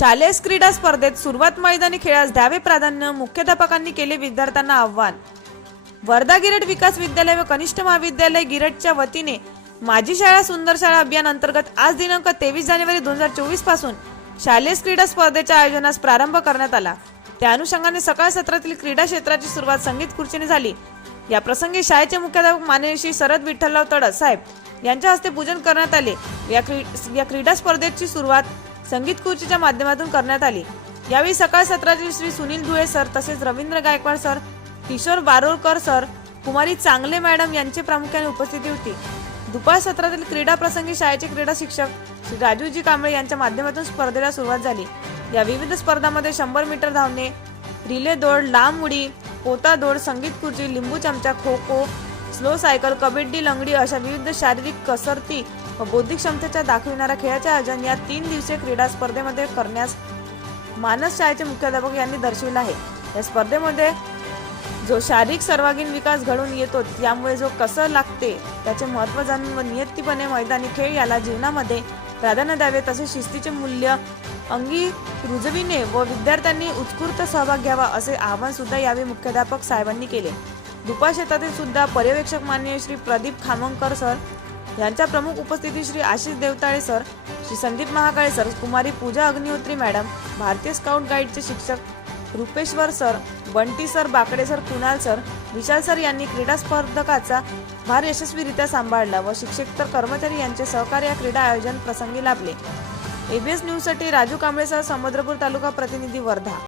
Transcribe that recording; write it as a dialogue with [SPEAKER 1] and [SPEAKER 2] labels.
[SPEAKER 1] शालेय क्रीडा स्पर्धेत सुरुवात मैदानी खेळास द्यावे प्राधान्य मुख्याध्यापकांनी केले विद्यार्थ्यांना आव्हान. वर्धा गिरट विकास विद्यालय व कनिष्ठ महाविद्यालय गिरटच्या वतीने माझी शाळा सुंदर शाळा अभियान अंतर्गत आज दिनांक तेवीस जानेवारी दोन हजार चोवीसपासून शालेय क्रीडा स्पर्धेच्या आयोजनास प्रारंभ करण्यात आला. त्या अनुषंगाने सकाळ सत्रातील क्रीडा क्षेत्राची सुरुवात संगीत खुर्चीने झाली. या प्रसंगी शाळेचे मुख्याध्यापक माननीय श्री शरद विठ्ठलराव तडस साहेब यांच्या हस्ते पूजन करण्यात आले. या क्री- या क्रीडा स्पर्धेची सुरुवात संगीत खुर्चीच्या माध्यमातून करण्यात आली. यावेळी सकाळ सत्रातील श्री सुनील धुळे सर तसेच रवींद्र गायकवाड सर किशोर बारोळकर सर कुमारी चांगले मॅडम यांची प्रामुख्याने उपस्थिती होती. दुपार सत्रातील क्रीडा प्रसंगी शाळेचे क्रीडा शिक्षक श्री राजूजी कांबळे यांच्या माध्यमातून स्पर्धेला सुरुवात झाली. या विविध स्पर्धांमध्ये शंभर मीटर धावणे रिले दौड लांब उडी पोता दौड संगीत खुर्ची लिंबू चमचा खो खो स्लो सायकल कबड्डी लंगडी अशा विविध शारीरिक कसरती बौद्धिक क्षमतेच्या दाखविणाऱ्या खेळाचे आयोजन या तीन दिवसीय क्रीडा स्पर्धेमध्ये करण्यास मानस शाळेचे मुख्याध्यापक यांनी दर्शविले आहे. या स्पर्धेमध्ये जो शारीरिक सर्वांगीण विकास घडून येतो यामुळे जो कसं लागते त्याचे महत्त्व जाणून व नियत्तीपणे मैदानी खेळ याला जीवनामध्ये प्राधान्य द्यावे तसे शिस्तीचे मूल्य अंगी रुजविणे व विद्यार्थ्यांनी उत्स्फूर्त सहभाग घ्यावा असे आवाहन सुद्धा यावेळी मुख्याध्यापक साहेबांनी केले. दुपार शेतातील सुद्धा पर्यवेक्षक माननीय श्री प्रदीप खामंकर सर यांच्या प्रमुख उपस्थितीत श्री आशिष देवताळे सर श्री संदीप महाकाळे सर कुमारी पूजा अग्निहोत्री मॅडम भारतीय स्काउट गाईडचे शिक्षक Rupeshwar sir Bunty sir Bakde sir Kunal sir Vishal sir यांनी क्रीडा स्पर्धकाचा भार यशस्वीरित्या सांभाळला व शिक्षक तर कर्मचारी यांचे सहकार्य या क्रीडा आयोजन प्रसंगी लाभले. एबीएस न्यूजसाठी राजू कांबळेसह समुद्रपूर तालुका प्रतिनिधी वर्धा.